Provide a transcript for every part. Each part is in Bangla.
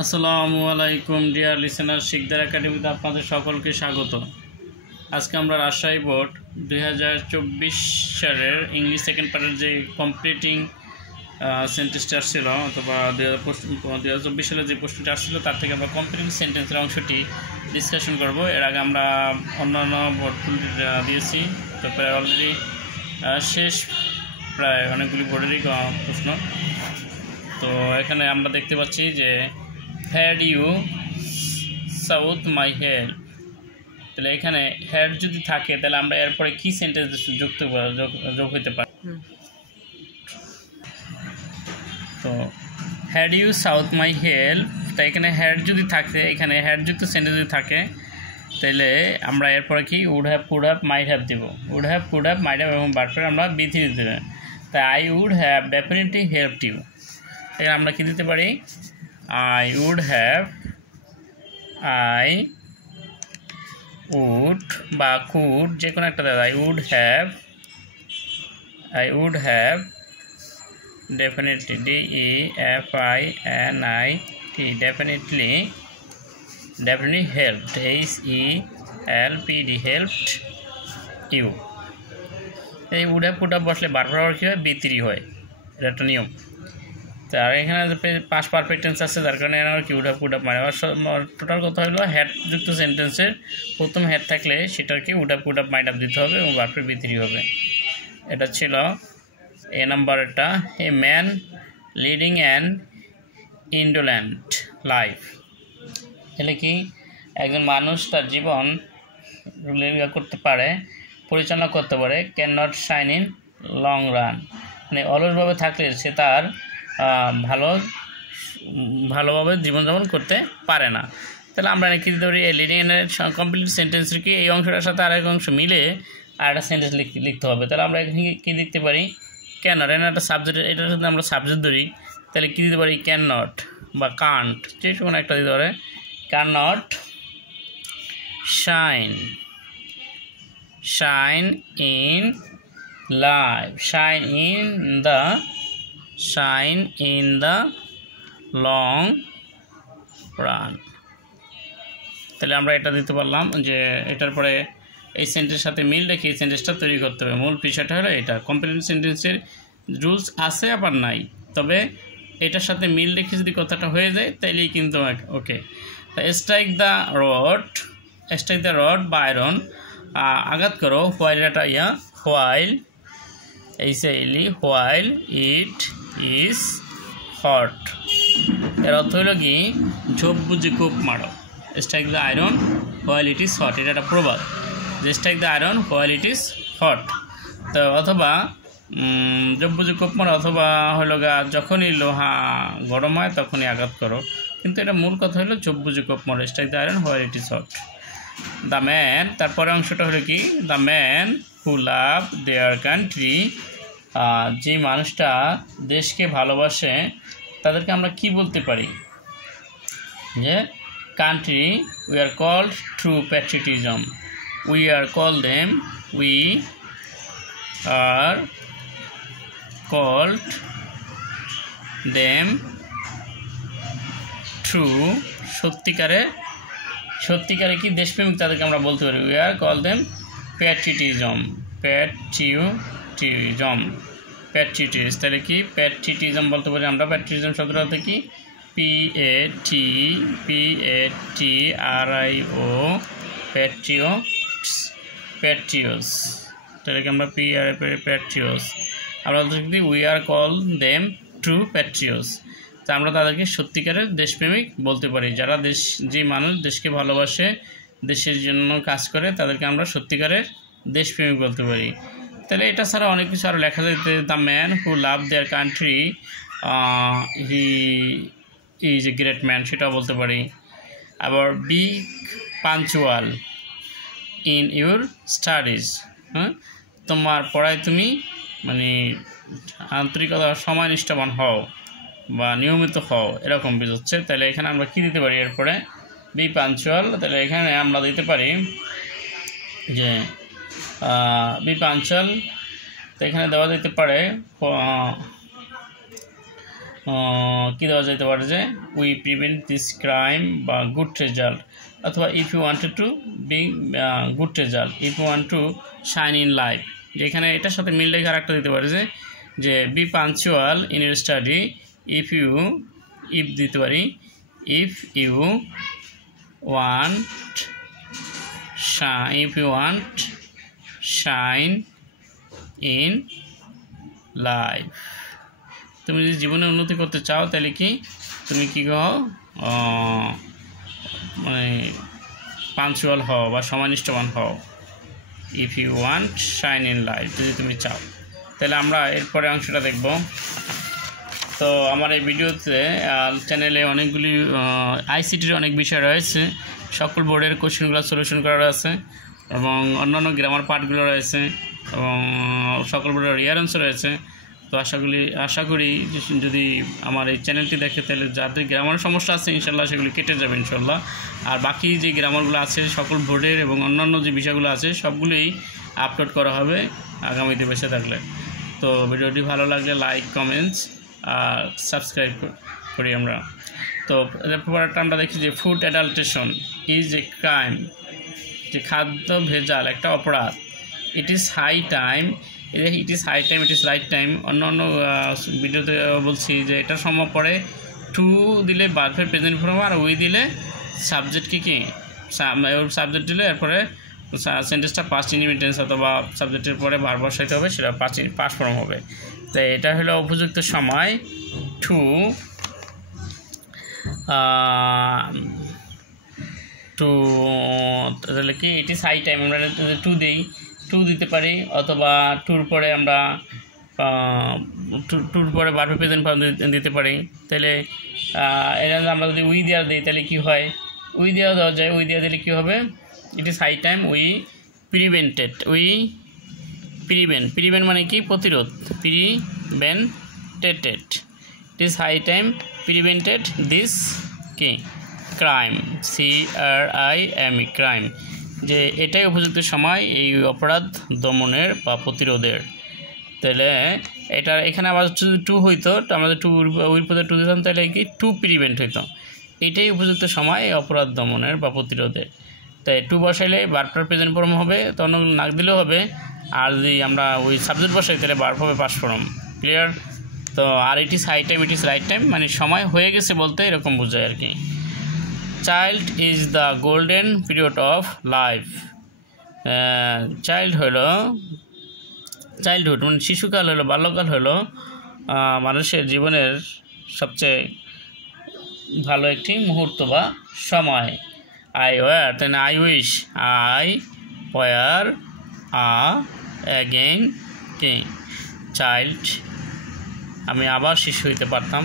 আসসালামু আলাইকুম ডিয়ার লিসেনার, শিকদার একাডেমিতে আপনাদের সকলকে স্বাগত। আজকে আমরা রাজশাহী বোর্ড 2024 সালের ইংলিশ সেকেন্ড পার্টের যে কমপ্লিটিং সেন্টেন্সটা আসছিল অথবা 2024 সালে যে প্রশ্নটা আসছিল তার থেকে আমরা কমপ্লিটিং সেন্টেন্সের অংশটি ডিসকাশন করব। এর আগে আমরা অন্যান্য বোর্ডগুলি দিয়েছি, তো প্রায় অলরেডি শেষ প্রায় অনেকগুলি বোর্ডেরই প্রশ্ন। তো এখানে আমরা দেখতে পাচ্ছি যে had you sought my head, তাহলে এখানে হ্যাড যদি থাকে তাহলে আমরা এরপরে কি সেন্টেন্স যোগ হইতে পারি। তো had you sought my help, তাই এখানে হ্যাড যদি থাকে, এখানে হ্যাড যুক্ত সেন্টেন্স যদি থাকে তাহলে আমরা এরপরে কি would have, could have, might have দেবো। Would have, could have, might have এবং বারবার আমরা বি3 দিতে হবে। তাই I would have definitely helped you, এখানে আমরা কি দিতে পারি, I would have, I would বা could যে কোনো একটা দেওয়া, I would have definitely DEFINIT definitely helped HELPD helped you। এই would have could have বসলে বারবার কি হয়, B3 হয়, এটা একটা নিয়ম। আর এখানে পাস্ট পারফেক্ট টেন্স আছে, যার কারণে আমরা কি উড হ্যাভ, কুড হ্যাভ, মানে টোটাল কথা হলো হ্যাড যুক্ত সেন্টেন্সের প্রথম হ্যাড থাকলে সেটাকে would have, could have, might have দিতে হবে এবং বারবার বি3 হবে। এটা ছিল এ নাম্বারটা। A man leading an indolent life, তাহলে কি একজন মানুষ তার জীবন করতে পারে, পরিচালনা করতে পারে, can not shine in long run, মানে অলসভাবে থাকলে সে তার ভালোভাবে জীবনযাপন করতে পারে না। তাহলে আমরা কি দিতে পারি, লিডিং এর কমপ্লিট সেন্টেন্সের কি এই অংশটার সাথে আরেক অংশ মিলে আর একটা সেন্টেন্স লিখতে হবে। তাহলে আমরা এখানে কী লিখতে পারি, ক্যান নট, এটা একটা সাবজেক্ট, এটার সাথে আমরা সাবজেক্ট ধরি, তাহলে কী দিতে পারি, ক্যান নট বা কান্ট, যে কোনো একটা দিতে পারে। Can not shine in life, shine in the long run। তাহলে আমরা এটা দিতে পারলাম যে এটার পরে এই সেন্টেন্সের সাথে মিল রেখে এই সেন্টেন্সটা তৈরি করতে হবে। মূল বিষয়টা হলো এটা, কমপ্লিমেন্ট সেন্টেন্সের রুলস আছে আবার নাই, তবে এটার সাথে মিল রেখে যদি কথাটা হয়ে যায় তাইলেই কিন্তু ওকে। স্ট্রাইক দ্য রড বা আয়রন, আঘাত করো, হোয়াইল এটা while while it is hot, এর অর্থ হলো কি ঝোপ বুঝে কোপ মারো। Strike the iron while it is hot, এটা একটা প্রবাদ যে strike the iron while it is hot. তো অথবা ঝোপ বুঝে কোপ মারো, অথবা হলো যখনই লোহা গরম হয় তখনই আঘাত করো, কিন্তু এটা মূল কথা হলো ঝোপ বুঝে কোপ মারো, strike the iron while it is hot. The man, তারপরে অংশটা হলো কি, the man who love their country, যে মানুষটা দেশকে ভালোবাসে তাদেরকে আমরা কি বলতে পারি, যে country we are called true patriotism, we are called them true, সত্যিকারে কি দেশপ্রেমিক তাদেরকে আমরা বলতে পারি, we are call them patriotism. তাহলে কি প্যাট্রিয়টিজম বলতে পারি আমরা। প্যাট্রিয়টিজম শব্দটা হতে কি PATRIO প্যাট্রিয়স, তাহলে কি আমরা প্যাট্রিয়স, আমরা বলতে কি we are call them true patriots, তা আমরা তাদেরকে সত্যিকারের দেশপ্রেমিক বলতে পারি। যে মানুষ দেশকে ভালোবাসে, দেশের জন্য কাজ করে, তাদেরকে আমরা সত্যিকারের দেশপ্রেমিক বলতে পারি। তাহলে এটা ছাড়া অনেক কিছু আরও লেখা যেতে, the man who love their country he is a great man, সেটাও বলতে পারি। আবার be punctual in your studies, তোমার পড়ায় তুমি মানে আন্তরিকতা সময় নিষ্ঠাবান হও বা নিয়মিত হও, এরকম বোঝাচ্ছে। তাহলে এখানে আমরা কি দিতে পারি এরপরে, বি পাঞ্চুয়াল, তাহলে এখানে আমরা দিতে পারি যে বি পাঞ্চুয়াল, তো এখানে দেওয়া যেতে পারে কী দেওয়া যেতে পারে যে উই প্রিভেন্ট দিস ক্রাইম বা গুড রেজাল্ট, অথবা if you wanted to be good result, if you want to shine in life. যেখানে এটার সাথে মিল রেখে আরেকটা দিতে পারে যে be punctual in your study if দিতে পারি if you want shine in life. তুমি যদি জীবনে উন্নতি করতে চাও তাহলে কি তুমি কী হও, মানে পাঞ্চুয়াল হও বা সময়নিষ্ঠবান হও। If you want shine in life, যদি তুমি চাও। তাহলে আমরা এরপরে অংশটা দেখব। তো আমার এই ভিডিওতে চ্যানেলে অনেকগুলি আইসিটির অনেক বিষয় রয়েছে, সকল বোর্ডের কোশ্চেনগুলো সলিউশন করা রয়েছে এবং অন্যান্য গ্রামার পার্টগুলো রয়েছে এবং সকল বোর্ডের রিয়ার অ্যান্সার রয়েছে। তো আশা করি যদি আমার এই চ্যানেলটি দেখে তাহলে যাদের গ্রামার সমস্যা আছে ইনশাল্লাহ সেগুলি কেটে যাবে ইনশাল্লাহ। আর বাকি যে গ্রামারগুলো আছে সকল বোর্ডের এবং অন্যান্য যে বিষয়গুলো আছে সবগুলোই আপলোড করা হবে আগামীতে বেঁচে থাকলে। তো ভিডিওটি ভালো লাগলে লাইক, কমেন্টস আর সাবস্ক্রাইব করি আমরা। তো পরেরটা আমরা দেখি যে food adulteration is a crime, যে খাদ্য ভেজাল একটা অপরাধ। It is high time, it is right time. অন্য ভিডিওতে বলছি যে এটা সম্ভব পড়ে টু দিলে ভার্বের প্রেজেন্ট ফর্ম আর উই দিলে সাবজেক্ট কি সাবজেক্ট দিলে এরপরে সেন্টেন্সটা পাস্ট ইনডিফিনিট টেন্স অথবা সাবজেক্টের পরে ভার্ব বসাইতে হবে, সেটা পাস্ট ফর্ম হবে। তো এটা হলো উপযুক্ত সময় টু তাহলে কি ইট ইজ হাই টাইম, আমরা টু দিতে পারি অথবা টুর পরে আমরা টুর পরে ভার্ব প্রেজেন্ট ফর্ম দিতে পারি। তাহলে এটা আমরা যদি উই দেওয়া দিই তাহলে কি হয়, উই দেওয়া যায়, উই দেওয়া দিলে কী হবে, it is high time we prevent মানে কি প্রতিরোধ, prevented, it is high time prevented this কি ক্রাইম, CRIM ক্রাইম, যে এটাই উপযুক্ত সময় এই অপরাধ দমনের বা প্রতিরোধের। তাহলে এটা এখানে আবার যদি টু হইতো, আমাদের উইর পদে টু দিতাম তাহলে কি টু প্রিভেন্ট হইতো। এটাই উপযুক্ত সময় এই অপরাধ দমনের বা প্রতিরোধের। তাই টু বসাইলে ভার্বটার প্রেজেন্ট ফর্ম হবে, তখন নাক দিলেও হবে। আর যদি আমরা ওই সাবজেক্ট বসাই তাহলে ভার্ব হবে পাস্ট ফর্ম। ক্লিয়ার? তো আর it is high time, it is right time মানে সময় হয়ে গেছে বলতে এরকম বোঝায় আর কি। Child is the golden period of life. Childhood মানে শিশুকাল হলো, বাল্যকাল হলো মানুষের জীবনের সবচেয়ে ভালো একটি মুহূর্ত বা সময়। আই উইশ অ্যাগেইন কি চাইল্ড, আমি আবার শিশু হইতে পারতাম।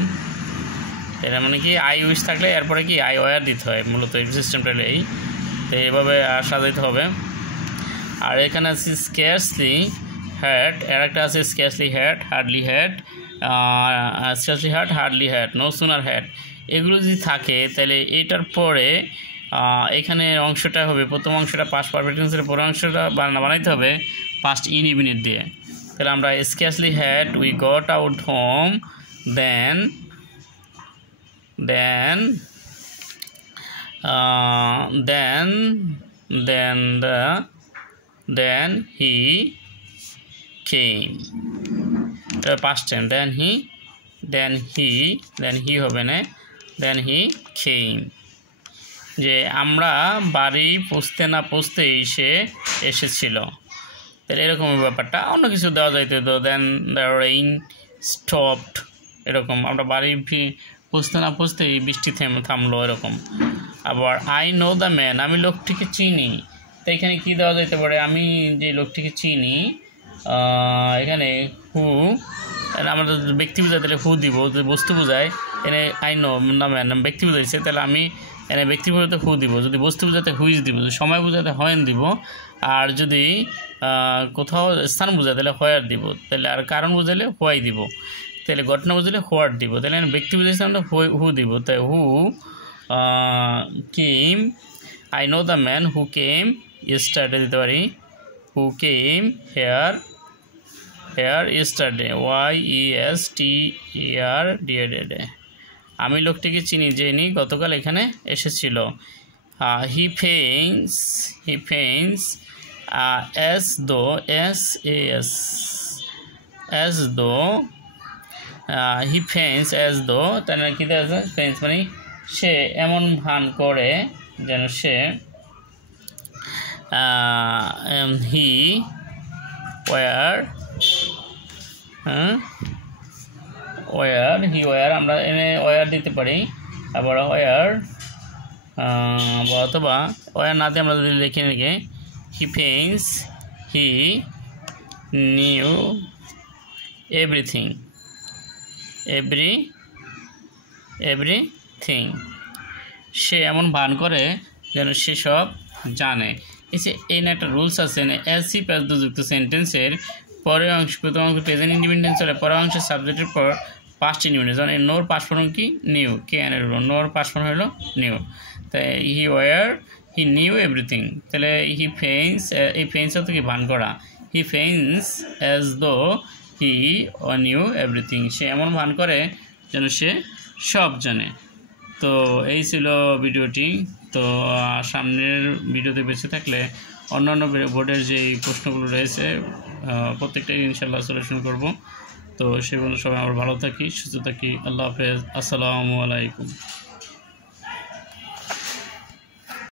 এটা মানে কি আই উইশ থাকলে এরপরে কি আই ওয়ার দিতে হয়, মূলত এই সিস্টেমটা এই তো এইভাবে সাজাইতে হবে। আর এখানে আছে স্কেয়ারসলি হ্যাড, এর একটা আছে scarcely had, hardly had, no sooner had. এগুলো যদি থাকে তাহলে এটার পরে এখানে অংশটা হবে, প্রথম অংশটা পাস্ট পারফেক্ট টেন্সের পরের অংশটা বানাইতে হবে পাস্ট ইনডিফিনিট দিয়ে। তাহলে আমরা scarcely had we got out home then he came, past tense, then he হবে না, then he came, যে আমরা বাড়ি পৌঁছতে না পৌঁছতেই সে এসেছিল। তাহলে এরকম ব্যাপারটা অন্য কিছু দেওয়া যাইতো, তো দেন দ্য রেইন স্টপড, এরকম আমরা বাড়ি পৌঁছতে না পৌঁছতেই বৃষ্টি থামলো এরকম। আবার আই নো দ্য ম্যান, আমি লোকটিকে চিনি। তো এখানে কী দেওয়া যেতে পারে, আমি যে লোকটিকে চিনি, এখানে হু, আমরা ব্যক্তি বোঝাই তাহলে হু দিব, যদি বস্তু বোঝায় এখানে আই নো দ্য ম্যান ব্যক্তি বোঝাইছে তাহলে আমি এখানে ব্যক্তি বোঝাতে হু দিব, যদি বস্তু বোঝাতে হুইজ দিব, যদি সময় বোঝাতে হয়েন দিব, আর যদি কোথাও স্থান বোঝায় তাহলে হোয়ার দিব, তাহলে আর কারণ বোঝালে হোয়াই দিব, তাহলে ঘটনা বুঝলে হোয়াট দিব, তাহলে ব্যক্তি বুঝেছি আমরা হু দিব। তাই who came, I know the man who came yesterday দিতে পারি, who came here were yesterday YESTERDAY আমি লোকটিকে চিনি যিনি গতকাল এখানে এসেছিল। হি ফেইন্স as though হি ফেইন্স as though তাই না কি আছে ফেইন্স মানে সে এমন ভান করে যেন সে হি ওয়ার আমরা এনে ওয়ার দিতে পারি, আবার ওয়ার অথবা ওয়ার না দিয়ে আমরা যদি লিখে নিকে হি ফেইন্স হি নিউ এভরিথিং সে এমন ভান করে যেন সে সব জানে। এই না একটা রুলস আছে না, এস ইফ এস যুক্ত সেন্টেন্সের পরের অংশ প্রথম অংশ প্রেজেন্ট ইন্ডিপেন্ডেন্স হলে পরের অংশের সাবজেক্টের পর পাস্ট ইন্ডিপেন্ডেন্স, যেমন নোর পাস্ট ফর্ম কি নিউ, কে এর হলো নোর পাস্ট ফর্ম হলো নিউ। তাই হি নিউ এভরিথিং, তাহলে হি ফেইন্স, এই ফেইন্স হতো কি ভান করা, হি ফেইন্স as though he knew everything, সে এমন ভান করে যেন সে সব জানে। তো এই ছিল ভিডিওটি। তো সামনের ভিডিওতে বেঁচে থাকলে অন্যান্য বোর্ডের যে প্রশ্নগুলো রয়েছে প্রত্যেকটাই ইনশাল্লাহ সলিউশন করব। তো সেগুলো সবাই আমরা ভালো থাকি, সুস্থ থাকি। আল্লাহ হাফেজ, আসসালামু আলাইকুম।